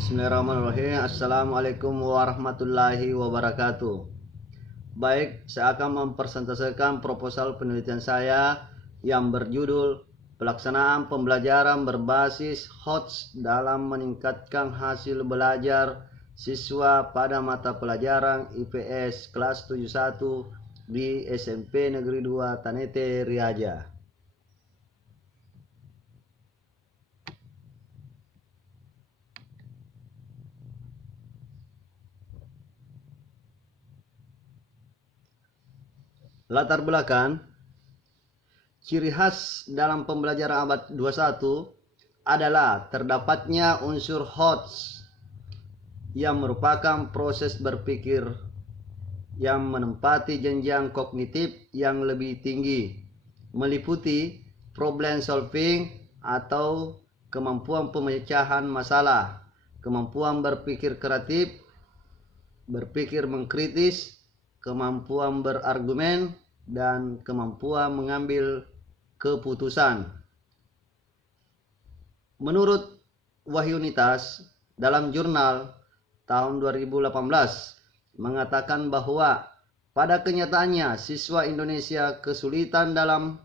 Bismillahirrahmanirrahim. Assalamualaikum warahmatullahi wabarakatuh. Baik, saya akan mempresentasikan proposal penelitian saya yang berjudul pelaksanaan pembelajaran berbasis HOTS dalam meningkatkan hasil belajar siswa pada mata pelajaran IPS kelas 71 di SMP Negeri 2 Tanete Riaja. Latar belakang, ciri khas dalam pembelajaran abad 21 adalah terdapatnya unsur HOTS yang merupakan proses berpikir yang menempati jenjang kognitif yang lebih tinggi, meliputi problem solving atau kemampuan pemecahan masalah, kemampuan berpikir kreatif, berpikir mengkritis, kemampuan berargumen, dan kemampuan mengambil keputusan. Menurut Wahyunitas dalam jurnal tahun 2018 mengatakan bahwa pada kenyataannya siswa Indonesia kesulitan dalam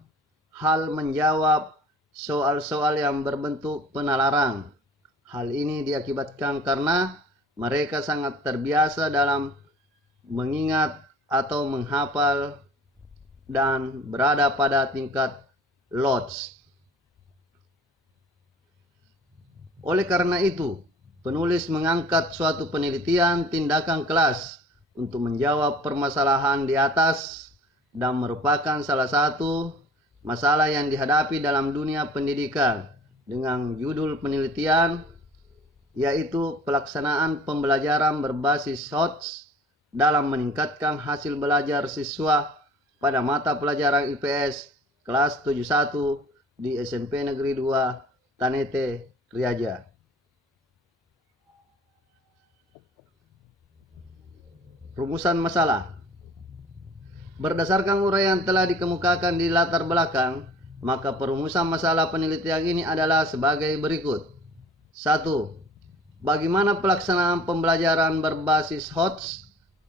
hal menjawab soal-soal yang berbentuk penalaran. Hal ini diakibatkan karena mereka sangat terbiasa dalam mengingat atau menghafal dan berada pada tingkat LOTS. Oleh karena itu, penulis mengangkat suatu penelitian tindakan kelas untuk menjawab permasalahan di atas dan merupakan salah satu masalah yang dihadapi dalam dunia pendidikan dengan judul penelitian yaitu pelaksanaan pembelajaran berbasis HOTS dalam meningkatkan hasil belajar siswa pada mata pelajaran IPS kelas 71 di SMP Negeri 2 Tanete Riaja. Rumusan masalah. Berdasarkan uraian telah dikemukakan di latar belakang, maka perumusan masalah penelitian ini adalah sebagai berikut. 1. Bagaimana pelaksanaan pembelajaran berbasis HOTS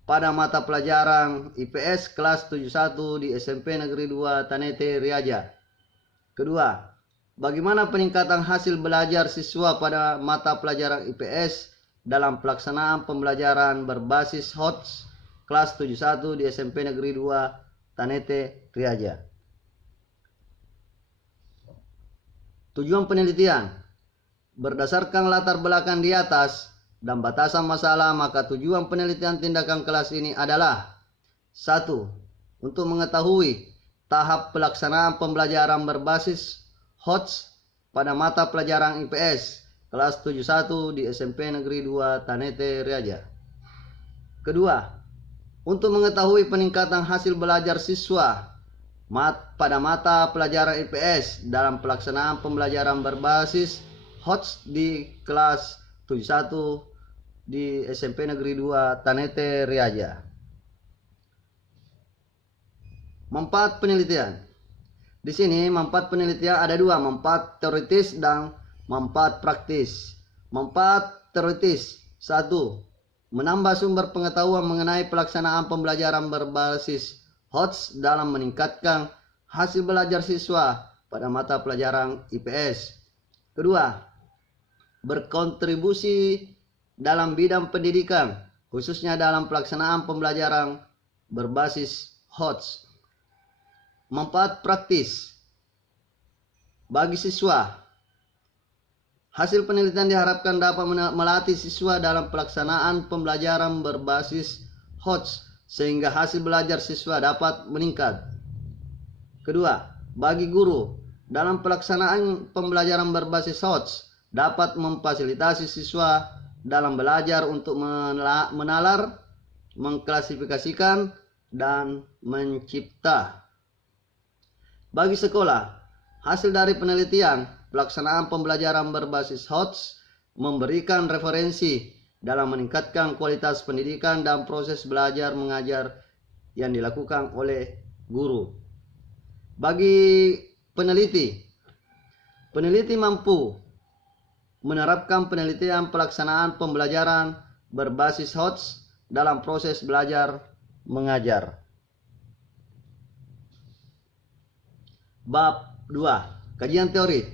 pada mata pelajaran IPS kelas 71 di SMP Negeri 2 Tanete Riaja. Kedua, bagaimana peningkatan hasil belajar siswa pada mata pelajaran IPS dalam pelaksanaan pembelajaran berbasis HOTS kelas 71 di SMP Negeri 2 Tanete Riaja. Tujuan penelitian. Berdasarkan latar belakang di atas dan batasan masalah, maka tujuan penelitian tindakan kelas ini adalah 1. Untuk mengetahui tahap pelaksanaan pembelajaran berbasis HOTS pada mata pelajaran IPS kelas 71 di SMP Negeri 2 Tanete Riaja. Kedua, untuk mengetahui peningkatan hasil belajar siswa pada mata pelajaran IPS dalam pelaksanaan pembelajaran berbasis HOTS di kelas 71 di SMP Negeri 2 Tanete Riaja. Manfaat penelitian. Di sini manfaat penelitian ada dua, manfaat teoritis dan manfaat praktis. Manfaat teoritis. 1. Menambah sumber pengetahuan mengenai pelaksanaan pembelajaran berbasis HOTS dalam meningkatkan hasil belajar siswa pada mata pelajaran IPS. Kedua, berkontribusi dalam bidang pendidikan, khususnya dalam pelaksanaan pembelajaran berbasis HOTS. Manfaat praktis bagi siswa. Hasil penelitian diharapkan dapat melatih siswa dalam pelaksanaan pembelajaran berbasis HOTS sehingga hasil belajar siswa dapat meningkat. Kedua, bagi guru, dalam pelaksanaan pembelajaran berbasis HOTS dapat memfasilitasi siswa dalam belajar untuk menalar, mengklasifikasikan, dan mencipta. Bagi sekolah, hasil dari penelitian pelaksanaan pembelajaran berbasis HOTS memberikan referensi dalam meningkatkan kualitas pendidikan dan proses belajar mengajar yang dilakukan oleh guru. Bagi peneliti mampu menerapkan penelitian pelaksanaan pembelajaran berbasis HOTS dalam proses belajar mengajar. Bab 2. Kajian teori.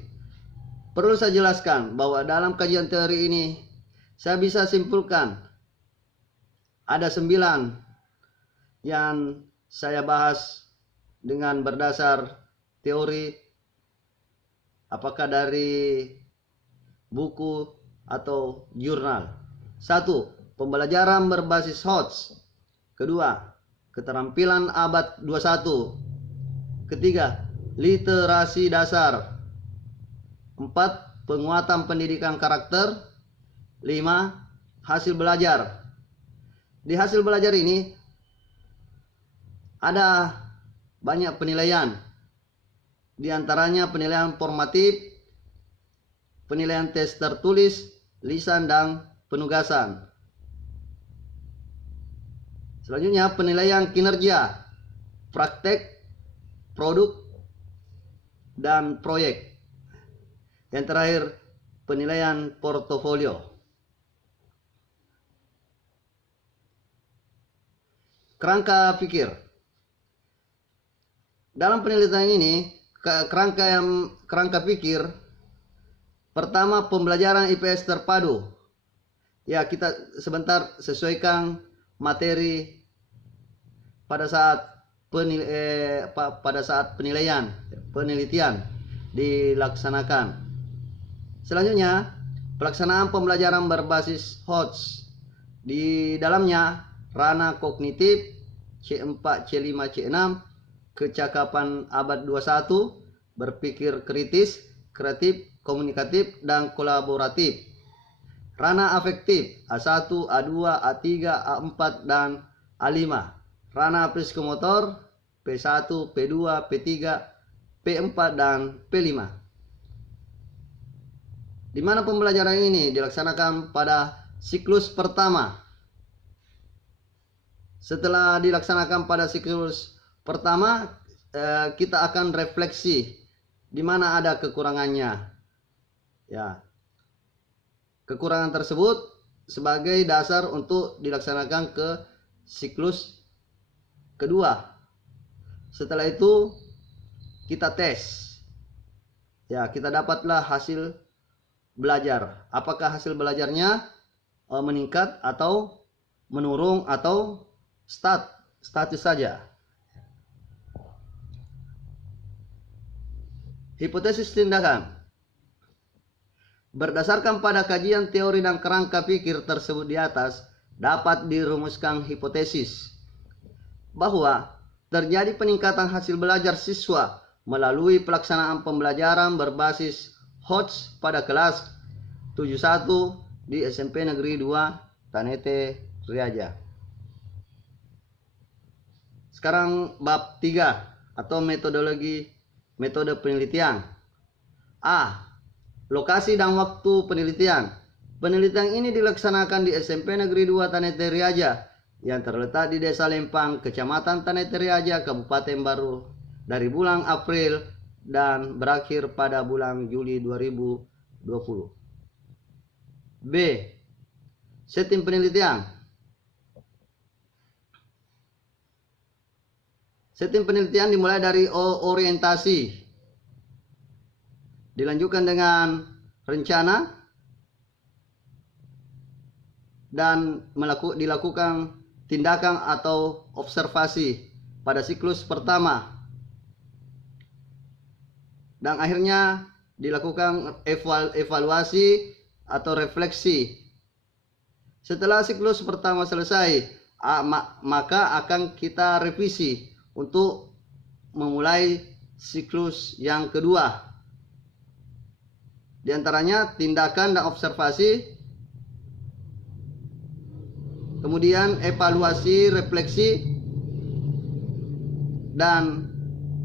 Perlu saya jelaskan bahwa dalam kajian teori ini saya bisa simpulkan ada 9 yang saya bahas dengan berdasar teori, apakah dari buku atau jurnal. 1. Pembelajaran berbasis HOTS. Kedua, keterampilan abad 21. Ketiga, literasi dasar. 4. Penguatan pendidikan karakter. 5. Hasil belajar. Di hasil belajar ini ada banyak penilaian. Di antaranya penilaian formatif, penilaian tes tertulis, lisan, dan penugasan. Selanjutnya penilaian kinerja, praktek, produk, dan proyek. Yang terakhir penilaian portofolio. Kerangka pikir. Dalam penelitian ini, kerangka pikir pertama, pembelajaran IPS terpadu. Ya, kita sebentar sesuaikan materi pada saat penelitian dilaksanakan. Selanjutnya, pelaksanaan pembelajaran berbasis HOTS. Di dalamnya ranah kognitif C4, C5, C6, kecakapan abad 21, berpikir kritis, kreatif, komunikatif, dan kolaboratif. Ranah afektif A1, A2, A3, A4, dan A5. Ranah psikomotor P1, P2, P3, P4, dan P5. Di mana pembelajaran ini dilaksanakan pada siklus pertama. Setelah dilaksanakan pada siklus pertama, kita akan refleksi di mana ada kekurangannya. Ya. Kekurangan tersebut sebagai dasar untuk dilaksanakan ke siklus kedua. Setelah itu kita tes. Ya, kita dapatlah hasil belajar. Apakah hasil belajarnya meningkat atau menurun atau statis saja. Hipotesis tindakan. Berdasarkan pada kajian teori dan kerangka pikir tersebut di atas, dapat dirumuskan hipotesis bahwa terjadi peningkatan hasil belajar siswa melalui pelaksanaan pembelajaran berbasis HOTS pada kelas 71 di SMP Negeri 2 Tanete Riaja. Sekarang bab 3 atau metode penelitian. A. Lokasi dan waktu penelitian. Penelitian ini dilaksanakan di SMP Negeri 2 Tanete Riaja yang terletak di Desa Lempang, Kecamatan Tanete Riaja, Kabupaten Baru, dari bulan April dan berakhir pada bulan Juli 2020. B. Setting penelitian. Setting penelitian dimulai dari orientasi, dilanjutkan dengan rencana, dan dilakukan tindakan atau observasi pada siklus pertama, dan akhirnya dilakukan evaluasi atau refleksi. Setelah siklus pertama selesai, maka akan kita revisi untuk memulai siklus yang kedua. Di antaranya tindakan dan observasi, kemudian evaluasi, refleksi, dan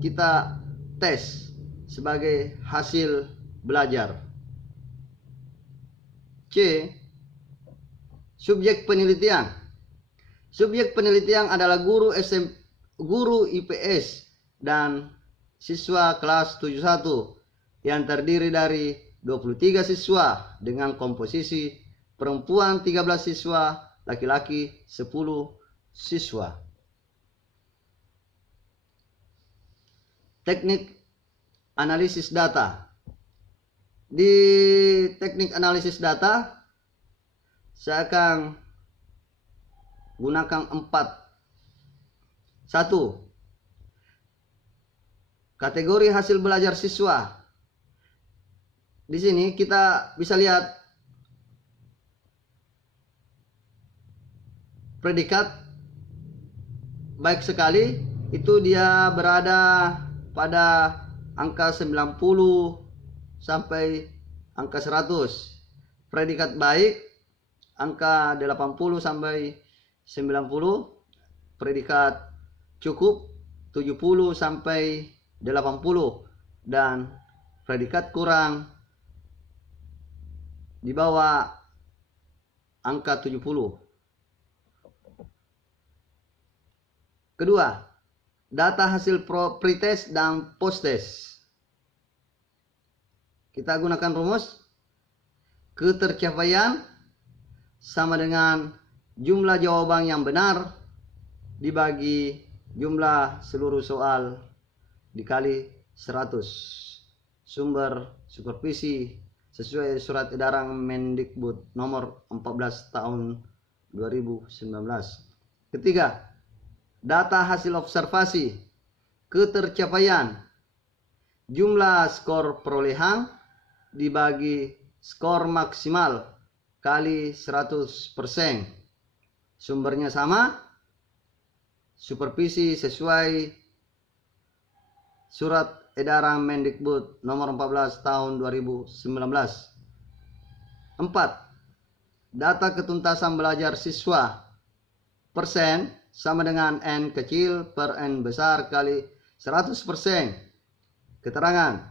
kita tes sebagai hasil belajar. C. Subjek penelitian. Subjek penelitian adalah guru IPS dan siswa kelas 71 yang terdiri dari 23 siswa dengan komposisi perempuan 13 siswa, laki-laki 10 siswa. Teknik analisis data. Di teknik analisis data, saya akan gunakan 4. 1. Kategori hasil belajar siswa. Di sini kita bisa lihat predikat baik sekali, itu dia berada pada angka 90 sampai angka 100. Predikat baik angka 80 sampai 90. Predikat cukup 70 sampai 80, dan predikat kurang di bawah angka 70. Kedua, data hasil pretest dan posttest. Kita gunakan rumus ketercapaian sama dengan jumlah jawaban yang benar dibagi jumlah seluruh soal dikali 100. Sumber supervisi sesuai surat edaran Mendikbud nomor 14 tahun 2019. Ketiga, data hasil observasi ketercapaian jumlah skor perolehan dibagi skor maksimal kali 100%. Sumbernya sama, supervisi sesuai surat edaran Mendikbud nomor 14 tahun 2019. 4. Data ketuntasan belajar siswa persen sama dengan N kecil per N besar kali 100%. Keterangan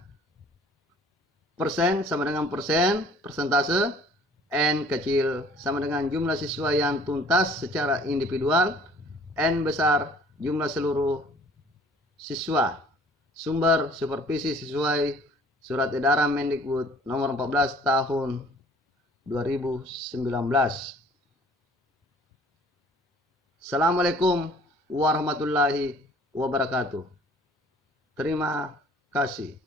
persen sama dengan persen, persentase. N kecil sama dengan jumlah siswa yang tuntas secara individual. N besar jumlah seluruh siswa. Sumber supervisi sesuai surat edaran Mendikbud nomor 14 tahun 2019. Assalamualaikum warahmatullahi wabarakatuh. Terima kasih.